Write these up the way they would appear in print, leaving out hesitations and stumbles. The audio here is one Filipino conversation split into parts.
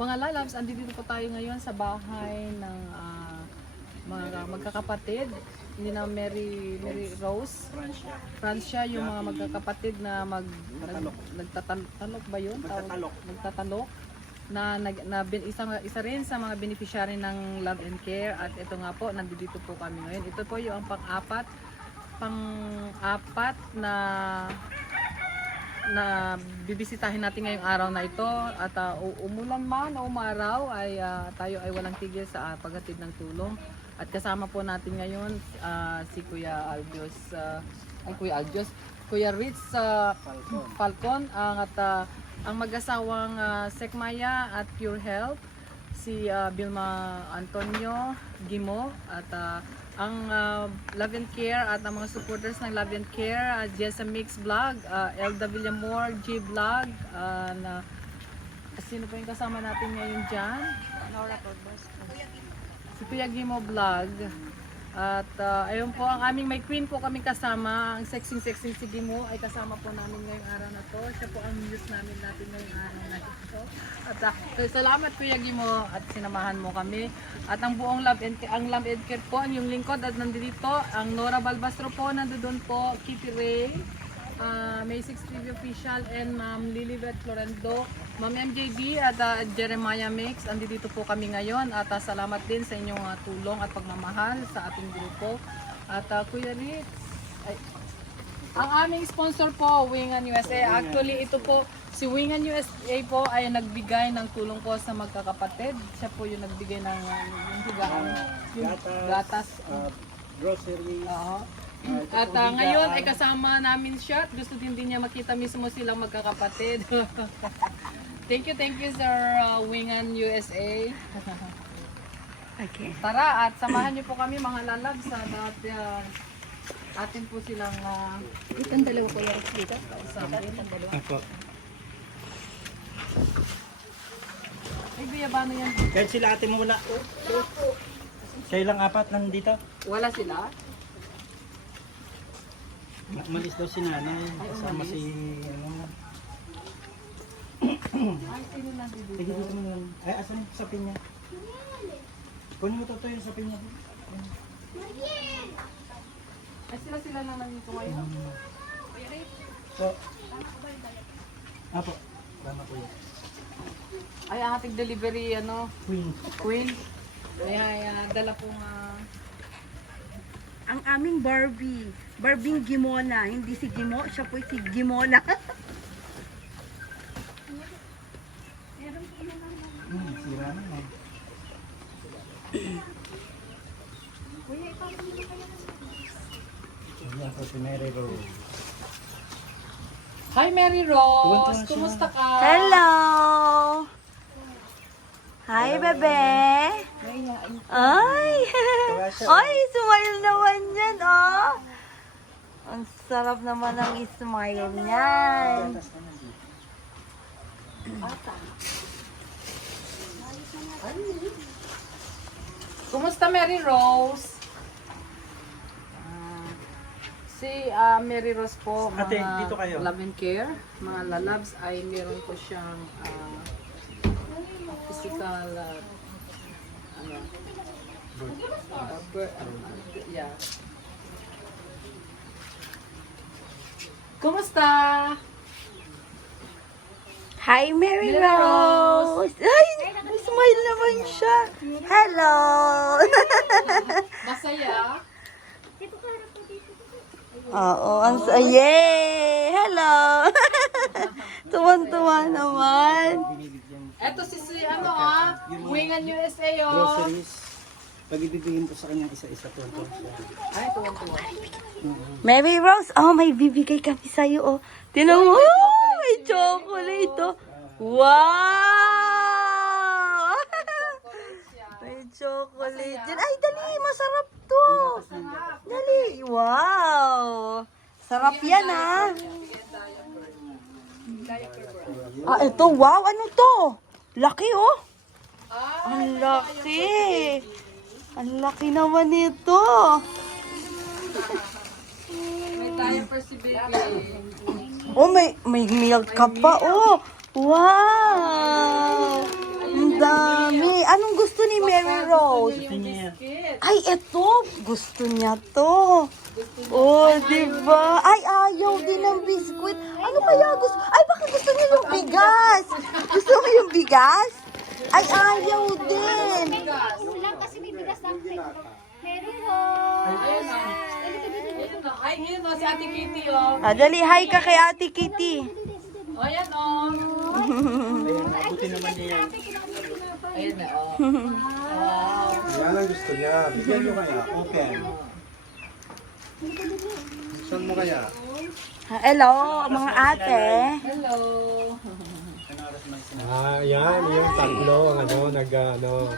Mga lalabs, andito po tayo ngayon sa bahay ng mga magkakapatid. Hindi na Mary Rose. Francia, yung mga magkakapatid na nagtatalok ba yun? Nagtatalok. Isa rin sa mga beneficiary ng Love and Care. At ito nga po, nandito po kami ngayon. Ito po yung pang-apat na bibisitahin natin ngayong araw na ito at umulan man o umaraw ay tayo ay walang tigil sa paghatid ng tulong at kasama po natin ngayon si Kuya Ritz Falcon at ang mag-asawang Sekmaya at Pure Health, si Vilma Antonio Gimo at ang Love and Care at ang mga supporters ng Love and Care, Jessa Mix Vlog, Elda Villamor, G Vlog, sino pa yung kasama natin ngayon dyan? Nora Corbus. Si Kuya Gimo Vlog. At ayun po, ang aming may queen po kami kasama, ang sexing si Gimo ay kasama po namin ngayong araw na to. Siya po ang news natin ngayong araw na ito. At salamat Kuya Gimo at sinamahan mo kami. At ang buong Love and Care po, ang yung lingkod at nandito, ang Nora Balbastro po, nandoon po, Kitty Ray, May 6 TV Official, and Ma'am Lilibet Florendo, Ma'am MJB at Jeremiah Mix. Andito po kami ngayon at salamat din sa inyong tulong at pagmamahal sa ating grupo. At Kuya Ritz, ang aming sponsor po, Wingan USA. Actually, ito po, si Wingan USA po ay nagbigay ng tulong po sa magkakapatid. Siya po yung nagbigay ng yung gatas, groceries. At ngayon ay kasama namin siya. Gusto din niya makita mismo silang magkakapatid. Thank you Sir Wingan USA. Okay. Tara at samahan niyo po kami mga lalabs at atin po silang Itong dalawa ko yung dito. Ako. ay biyabano yan. Kahit sila ate mo wala. Siya lang apat nandito. Wala sila? Malis daw si nanay. Kasama si... Ay, sino na dito? Sige dito mo lang. Ay, asan yung sapin niya? Kunin mo to yung sapin niya. Ay, sila lang nandito ngayon. So, apo. Tama po yan. Ay, ang ating delivery, Queen. Ay, dala pong Ang aming Barbing Gimona. Hindi si Gimo, siya po si Gimona. Sira naman. Ayan po si Mary Rose. Hi Mary Rose! Kumusta ka? Hello! Hi, bebe! Ay! Ay, smile naman yan, oh! Ang sarap naman ang smile niyan. Kumusta Mary Rose? Si Mary Rose po, Ate, dito kayo. Love and Care, mga lalabs ay meron po siyang physical yeah. Kumusta? Hi, Mary Rose! Ay, smile naman siya. Hello! Masaya? Oo, yay! Hello! Tuwan-tuwa naman. Eto si Wingan USA Groceries. Pag ibibigin ko sa kanya isa-isa to. Ay, tuwang-tuwa. Mary Rose, oh, may bibigay kami sa'yo, oh. Tinan mo, oh, may chocolate, oh. Wow! May chocolate din. Ay, dali, masarap to. Dali, wow. Sarap yan, ah. Ito, wow, ano to? Laki, oh. Ang laki. Ang laki naman nito. May diaper si baby. Oh, may milk ka pa. Oh, wow. Ang dami. Anong gusto ni Mary Rose? Tingin. Ay, eto. Gusto niya to. Oh, diba? Ay, ayaw din ng biskuit. Ano kaya gusto? Ay, baka gusto niya yung bigas. Gusto mo yung bigas? Ay, ayaw din. Ulang kasi bibigas natin. Meron Rose. Ay, ngayon o, si Ate Kitty o. Ah, dali, hi ka kay Ate Kitty. O, ayan o. Ayan, mabuti naman niya yan. Ayan na o. Yan ang gusto niya. Bigyan nyo kaya, open. Saan mo kaya? Hello, mga ate. Hello. Anong oras man sinabi? Yan, yung tatlo, nagtatanim.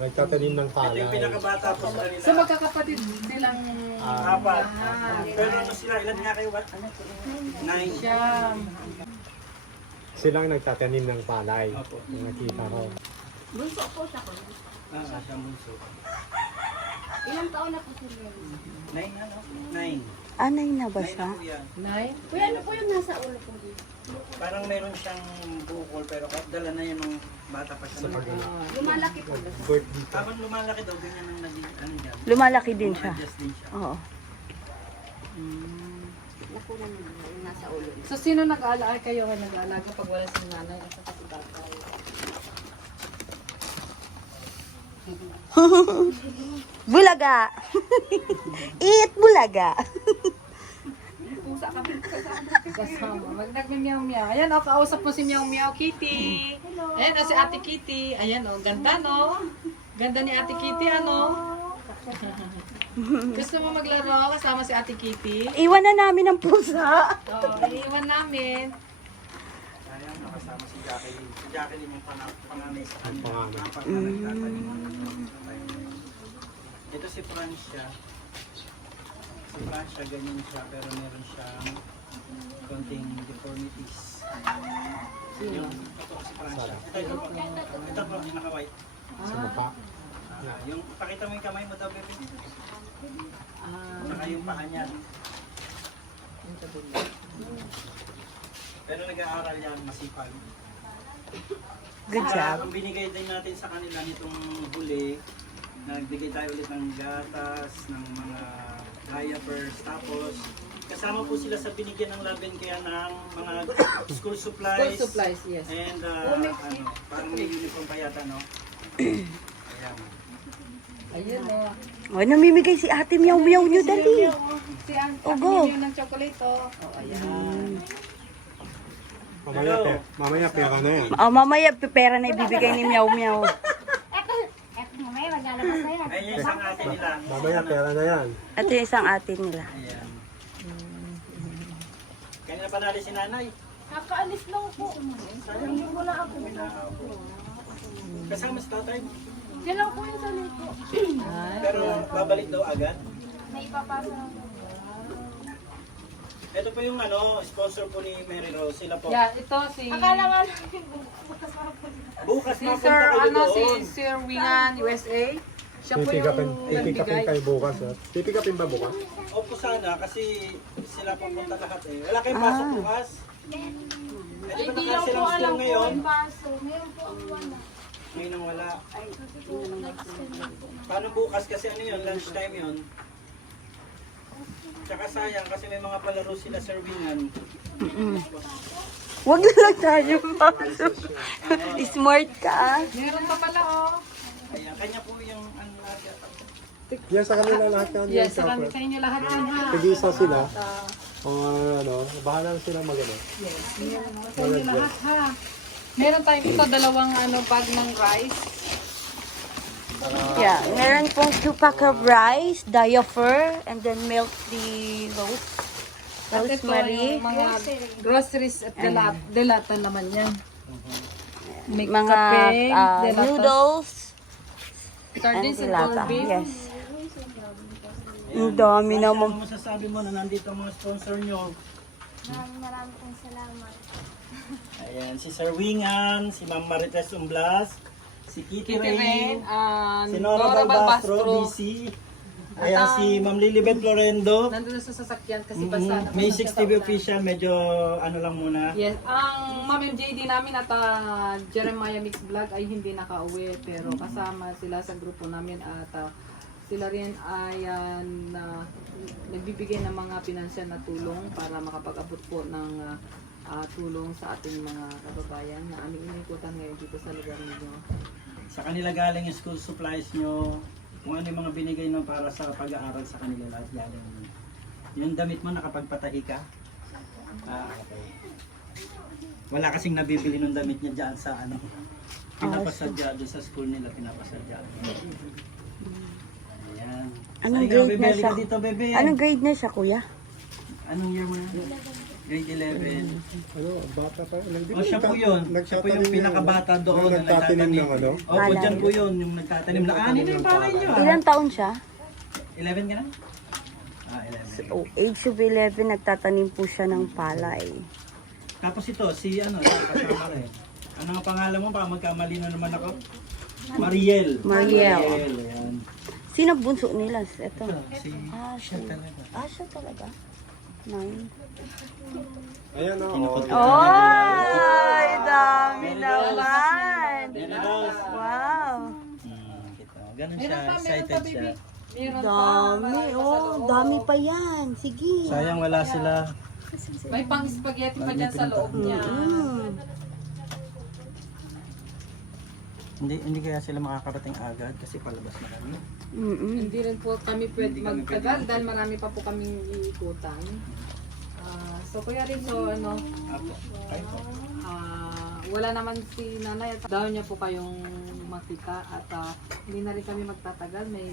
Nagtatanim ng Ito palay. yung pinakabata po sa kanila. So, magkakapatid silang Apat. Pero ano sila, ilan nga kayo ba? 9. siya. Silang nagtatanim ng palay. Opo. Yung nakita ko. Siya bunso. Ilang taon na po sila? 9 ano? 9. Anay na ba 9 siya? ako yan. Nay? Kuya, ano po yung nasa ulo po dito? Parang meron siyang bukol pero dala na yan nung bata pa siya. Lumalaki po. Bird dito. Habang lumalaki daw, ganyan ang naging ano yan. Lumalaki din siya. Adjust din siya. Oo. Nakunan mo yung nasa ulo. So, sino nag-aalaga? Kayo nga nag-aalaga pag wala si nanay at saka si tatay? Bulaga. Eat bulaga. Kasama. Mag nagmi-meow-meow. Ayan o, kausap mo si Meow-Meow Kitty. Ayan o, si Ate Kitty. Ayan o, ganda no? Ganda ni Ate Kitty, ano? Gusto mo maglaro kasama si Ate Kitty? Iwan na namin ang pusa. Oo, iiwan namin. Ayan, nakasama si Jacqueline. Si Jacqueline yung panganay sa kanila. Panganay. Apat na nagtatanim. Ito si Francia. Si Francia, ganyan siya, pero meron siyang konting deformities. Ito si Francia. Ito po, yung naka-white. Sa mapa. Yung, pakita mo yung kamay mo daw, bebe. Saka yung paa niya. Pero nag-aaral yan, masipag. Good job. Ang binigay din natin sa kanila nitong huli, nagbigay tayo ulit ng gatas, ng mga diapers, tapos kasama po sila sa binigyan ng Love and Care ng mga school supplies. School supplies, yes. And ano, parang may uniform pa yata, no? Ayan. Ayun o. Oh, namimigay si ate meow-meow nyo, dali. Si Ang Ogo. ng chocolate o. Oh, ayan. Mamaya pera na yan. Oh, mamaya pera na ibibigay ni meow-meow. Eto, mamaya maglalabas na yan. Ayun yung isang ate nila. Mamaya pera na yan. Ito yung isang ate nila. Ayan. Kanina pa natin si nanay. Nakaalis lang po. Hindi ko na ako. Kasama si tatay. Yan lang po yung salit ko. Pero babalik daw agad. May ipapasa lang po. Ito po yung ano, sponsor po ni Mary Rose. Sila po. Yeah, ito si... Akala nga namin bukas pa po. Bukas Si na Sir, punta kayo ano, si doon. Sir Wingan, USA. Siya po yung Pipikapin nagbigay. kayo bukas. Pipikapin ba bukas? Opo sana kasi sila pupunta lahat eh. Wala kayong pasok bukas. Pwede ba Hindi na lang po silang alam school po ngayon? ang paso. Meron po ang wala. Ngayon ang wala. Kasi po, nag-extend lang po. Paano bukas kasi ano yun, lunchtime yun. Tsaka sayang kasi may mga palaro sila servingan. Huwag na lang tayo pasok. Smart ka, ah. Meron pa pala oh. Kaya kanya po yung ano natin. Yan sa kanila lahat yan. Yes, sa inyo lahat yan ha. Tig-isa sila. Ano, bahala na sila mag-ano. Yes, meron mo sa inyo lahat ha. Meron tayong ito, dalawang ano, bag ng rice. Yeah, meron pong 2 pack of rice, diaper, and then milk the At ito rosemary. yung mga groceries at delata naman yan. May Mga kape, delatas, noodles, and sardines and tilata. corned beef. Yes. Ang dami Ano naman. masasabi mo na nandito ang mga sponsor nyo? Maraming pong salamat. Ayan, si Sir Wingan, si Ma'am Marites Umblas, si Kitty Kitty Rain, Rain, si Nora Balbastro, DC, Ayan si Ma'am Lilibet Florendo. Nandun na sa sasakyan kasi basa. May 6 TV official, medyo ano lang muna. Yes, ang Ma'am MJD namin at Jeremiah Mix Vlog ay hindi nakauwi pero kasama sila sa grupo namin at sila rin ay nagbibigay ng mga pinansyal na tulong para makapag-abot po ng tulong sa ating mga kababayan na aming inikutan ngayon dito sa lugar ninyo. Sa kanila galing yung school supplies nyo, kung ano yung mga binigay nyo para sa pag-aaral sa kanila lahat galing. Yung damit mo nakapagpatahi ka? Okay. Wala kasing nabibili ng damit niya dyan sa ano. Pinapasadya doon sa school nila, pinapasadya. Ayan. Anong Sa iyo, grade bebe, na halika siya? dito, bebe. Anong grade na siya, kuya? Anong year mo na? Grade 11. Ano, bata pa. O siya po yun. Siya po yung pinakabata doon na nagtatanim ng ano? Opo, Palay. dyan po yun. Yung nagtatanim. Ani na yung palay nyo. Ilang taon siya? 11 ka na? 11. Oh, age of 11, nagtatanim po siya ng palay. Tapos ito, si ano, kasama rin. Ano ang pangalan mo? Baka magkamali na naman ako. Mariel. Mariel. Ayan. Sino bunso nila? Ito. Si Siya talaga. Siya talaga? 9. Ayan o. Oy, dami naman. Rose. Wow. Ganun Meron siya, pa, meron excited pa, siya. baby. Meron pa. Dami, marami pa sa oh, loob. dami pa yan. Sige. Sayang wala sila. May pang spaghetti pa dyan sa loob niya. Hindi kaya sila makakarating agad kasi palabas na kami. Hindi rin po kami pwede Hindi kami magtagal pwede. dahil marami pa po kaming iikutan. So Kuya Rizzo, ano, Apo, kayo po. wala naman si nanay at daw niya po kayong makita at hindi na rin kami magtatagal. May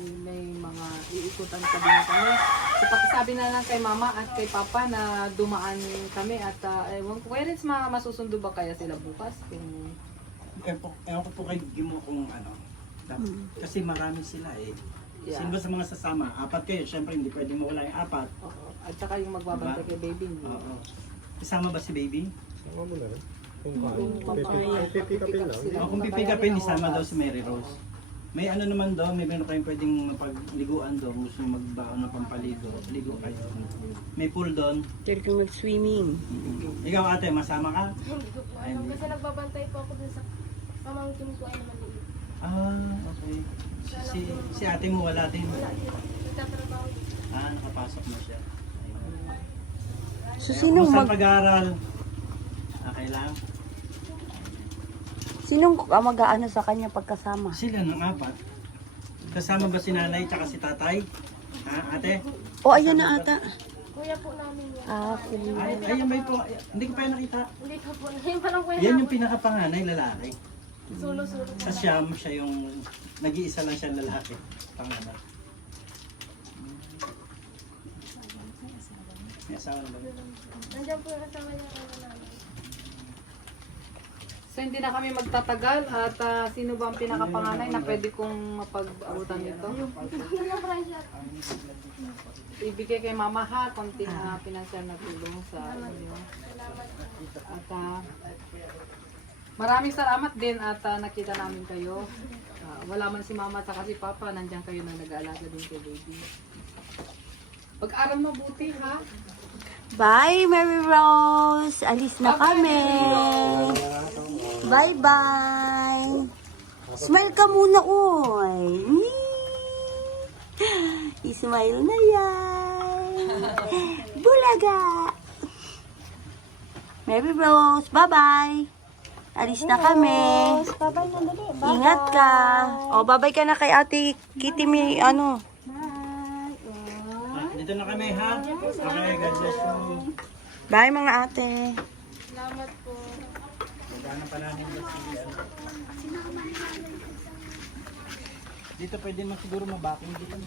mga iikutan pa din kami. So pakisabi na lang kay mama at kay papa na dumaan kami at ewan ko, Kuya Rizzo, masusundo ba kaya sila bukas? Ewan ko po kay Gimo kung ano. Kasi marami sila eh. Yeah. Sino ba sa mga sasama? 4 kayo, syempre hindi pwedeng mawala yung 4. Oo. At saka yung magbabantay kay baby. Oo. Kasama ba si baby? Sama mo na rin. Kung Kung paano. Pipikapin lang. O kung pipikapin, isama daw si Mary Rose. May ano naman daw, may meron kayong pwedeng mapagliguan daw. Gusto nyo magbaon ng pampaligo. Ligo kayo. May pool doon. Pwede kang mag-swimming. Ikaw ate, masama ka? Hindi ko po alam kasi nagbabantay po ako dun sa pamangkin ko ay maliit. Okay. Si ate mo wala din. Nagtatrabaho. Nakapasok na siya. So, Kung saan pag-aaral? Okay lang. sinong mag-aano sa kanya pagkasama? Sila ng 4. Kasama ba si nanay tsaka si tatay? Ha, ate? O, ayan na ata. Kuya po namin yan. Ay, ayun ba po? Hindi ko pa yan nakita. Hindi ko po. Yung parang kuya Yan yung pinakapanganay, lalaki. Sulo-sulo. Sa Siam, siya yung nag-iisa lang siya lalaki. Panganak. May asawa na ba? Nandiyan po yung kasama niya kaya namin. So hindi na kami magtatagal at sino ba ang pinakapanganay na pwede kong mapag-abutan nito? Ibigay kay mama ha, konting pinansyal na tulong sa inyo. At maraming salamat din at nakita namin kayo. Wala man si mama at si papa, nandiyan kayo na nag-aalaga din kay baby. Pag-aral mabuti ha. Bye, Mary Rose. Alis na kami. Bye-bye. Smile ka muna, oy. Smile na yan. Bulaga. Mary Rose, bye-bye. Alis na kami. Bye-bye na dali. Ingat ka. O, bye-bye ka na kay Ate Kitty, may ano. Dito na kami ha. Okay, God bless you. Bye, mga ate. Salamat po. Magkano pa namin ba si Dito pwede man siguro mabaking dito.